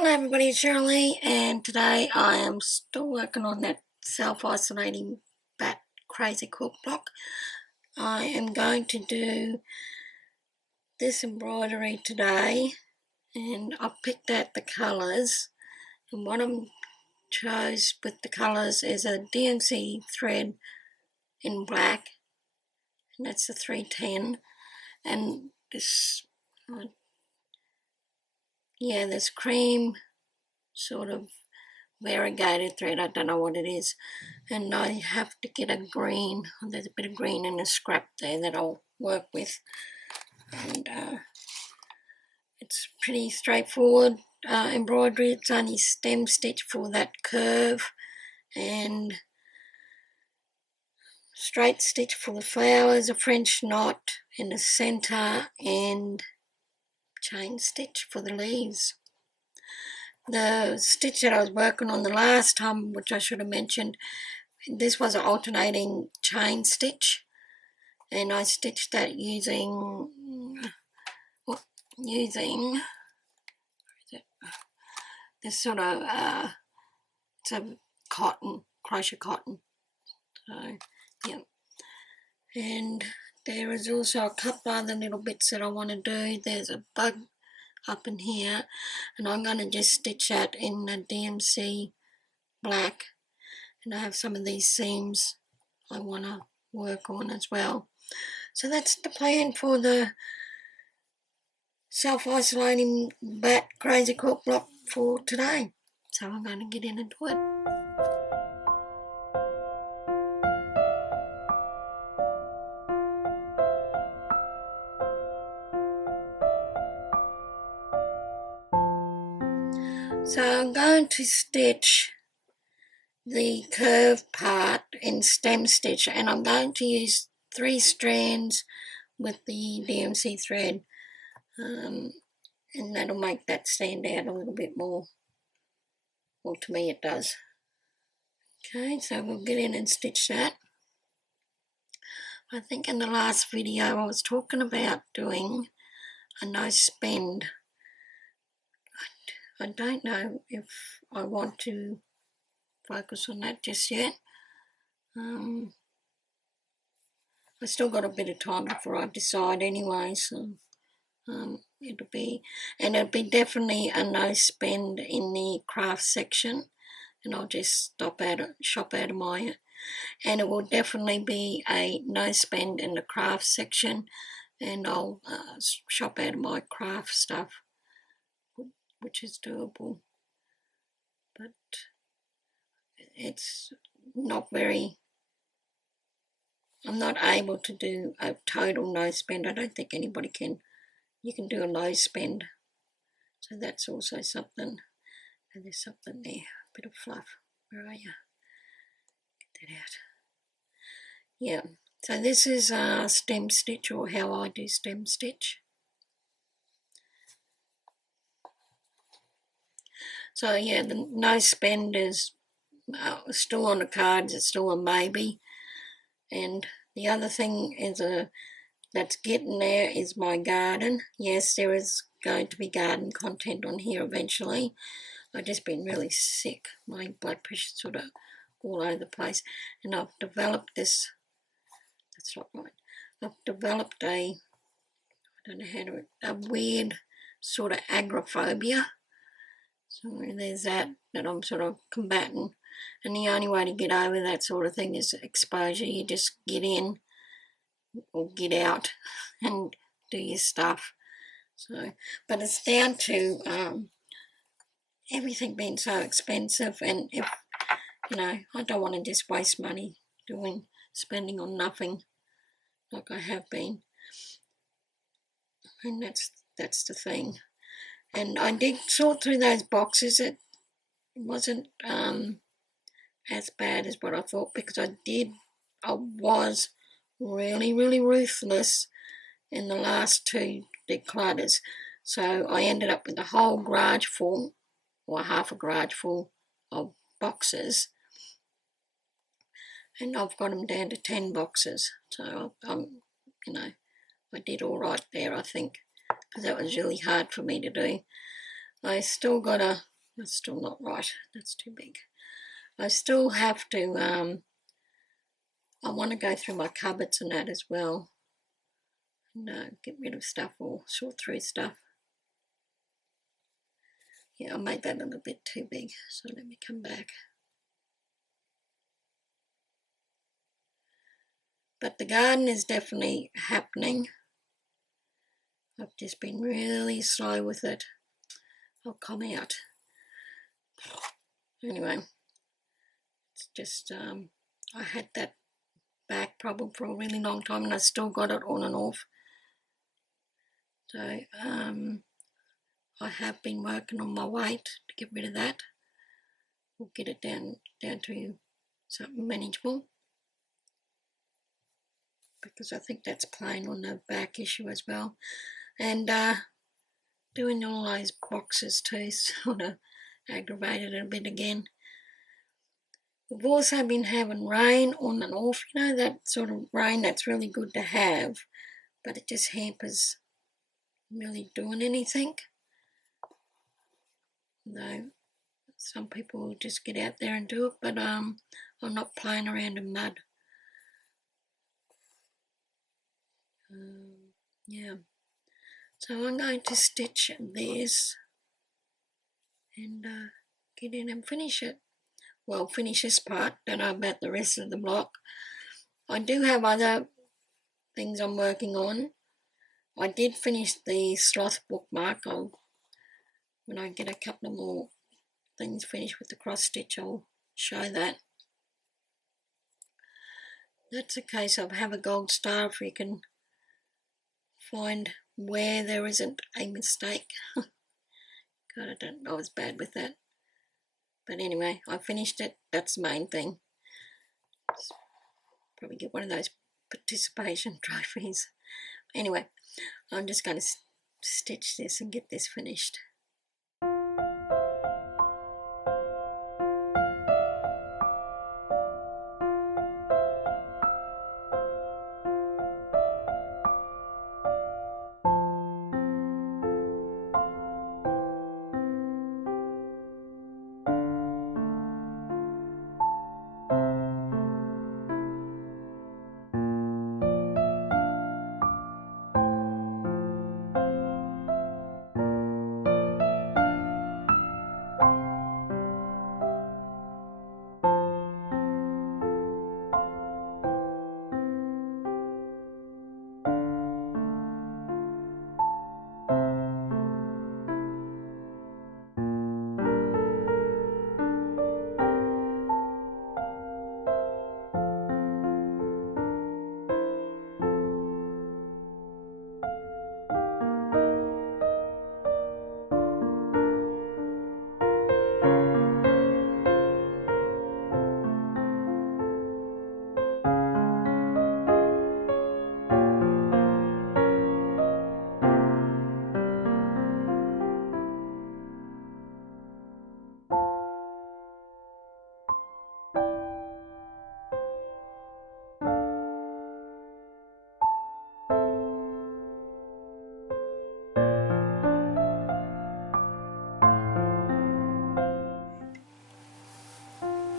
Hello everybody, it's Shirley, and today I am still working on that self-isolating bat crazy quilt block. I am going to do this embroidery today, and I've picked out the colours, and what I chose with the colours is a DMC thread in black, and that's the 310, and this, this cream sort of variegated thread, I don't know what it is, and I have to get a green. There's a bit of green in a scrap there that I'll work with, and it's pretty straightforward embroidery. It's only stem stitch for that curve and straight stitch for the flowers, a French knot in the centre, and chain stitch for the leaves. The stitch that I was working on the last time, which I should have mentioned, this was an alternating chain stitch, and I stitched that using this sort of it's a cotton, crochet cotton. So yeah, and there is also a couple other little bits that I want to do. There's a bug up in here, and I'm going to just stitch that in the DMC black, and I have some of these seams I want to work on as well. So that's the plan for the self-isolating bat crazy quilt block for today. So I'm going to get in and do it. So I'm going to stitch the curved part in stem stitch, and I'm going to use 3 strands with the DMC thread, and that'll make that stand out a little bit more. Well, to me it does. Okay, so we'll get in and stitch that. I think in the last video I was talking about doing a no spend. I don't know if I want to focus on that just yet. I still got a bit of time before I decide anyway, so it'll be definitely a no spend in the craft section, and I'll just shop out of my, and it will definitely be a no spend in the craft section, and I'll shop out of my craft stuff, which is doable, but it's not very, I'm not able to do a total no spend. I don't think anybody can. You can do a low spend, so that's also something. And there's something there, a bit of fluff. Where are you? Get that out. Yeah, so this is stem stitch, or how I do stem stitch. So yeah, the no spend is still on the cards. It's still a maybe. And the other thing is that's getting there is my garden. Yes, there is going to be garden content on here eventually. I've just been really sick. My blood pressure's sort of all over the place, and I've developed this. That's not right. I've developed a weird sort of agoraphobia. So there's that I'm sort of combating, and the only way to get over that sort of thing is exposure. You just get in or get out and do your stuff. So, but it's down to everything being so expensive, and if I don't want to just waste money spending on nothing like I have been, and that's the thing. And I did sort through those boxes. It wasn't as bad as what I thought, because I was really, really ruthless in the last 2 declutters. So I ended up with a whole garage full, or half a garage full of boxes, and I've got them down to 10 boxes. So I did all right there, I think, because that was really hard for me to do. I still got a, that's still not right, that's too big. I still have to, I want to go through my cupboards and that as well, and get rid of stuff or sort through stuff. Yeah, I made that a little bit too big, so let me come back. But the garden is definitely happening. I've just been really slow with it. I'll come out. Anyway, it's just, I had that back problem for a really long time and I still got it on and off. So I have been working on my weight to get rid of that. We'll get it down to something manageable, because I think that's playing on the back issue as well. And doing all those boxes too sort of aggravated it a bit again. We've also been having rain on and off, you know, that sort of rain that's really good to have, but it just hampers really doing anything. Though some people will just get out there and do it, but I'm not playing around in mud. Yeah, so I'm going to stitch this and get in and finish it. Well, finish this part, don't know about the rest of the block. I do have other things I'm working on. I did finish the sloth bookmark. When I get a couple of more things finished with the cross stitch, I'll show that. That's a case of have a gold star if you can find where there isn't a mistake. God, I was bad with that. But anyway, I finished it. That's the main thing. Probably get one of those participation trophies. Anyway, I'm just going to stitch this and get this finished.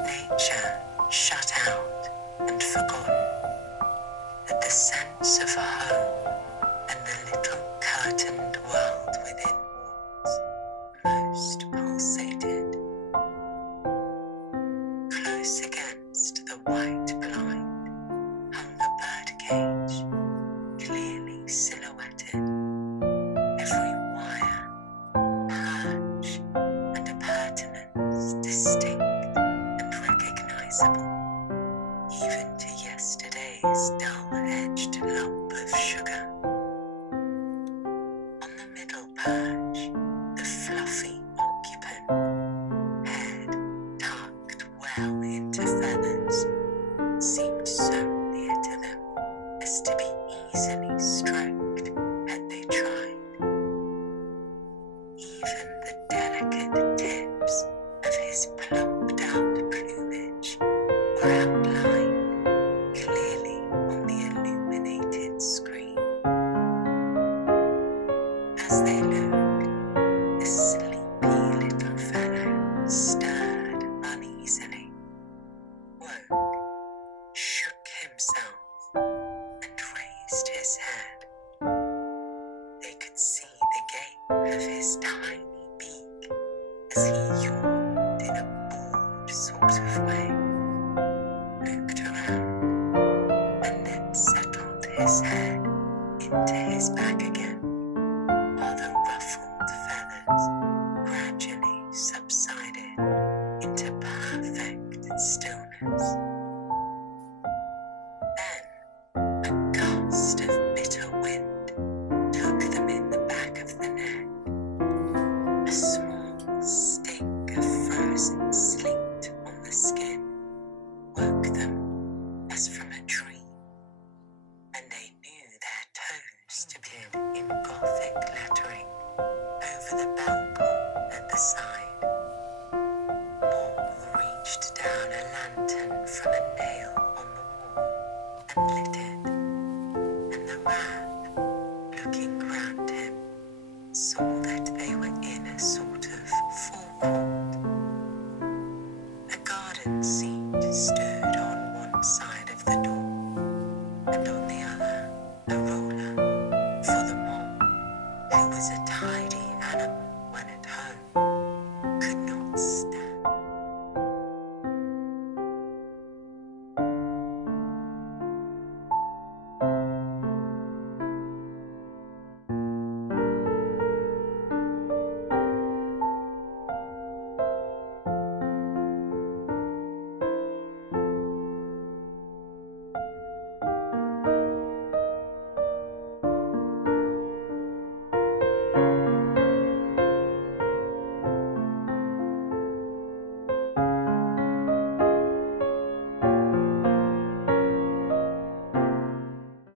Nature shut out and forgotten, that the sense of home and the little curtained world within walls most pulsated. Close against the white blind hung a birdcage, clearly silhouetted, every wire, perch, and appurtenance distinct and recognizable, even to yesterday's dull-edged lump of sugar. On the middle perch, the fluffy occupant, head tucked well into feathers, seemed so near to them as to be easily stroked had they tried. Even the delicate tips of his plumped out plumage were outlined clearly on the illuminated screen. As they looked, the sleek as he yawned in a bored sort of way, looked around, and then settled his head into his bag again, while the ruffled feathers gradually subsided into perfect stillness. Then a gust of bitter wind took them in the back of the neck. A small stink of frozen sleet on the skin woke them as from a dream, and they knew their toes to be in Gothic lettering over the bell pull at the side. Mole reached down a lantern from a nail on the wall and lit it, and the rat, looking round him, saw that they were in a sort of forecourt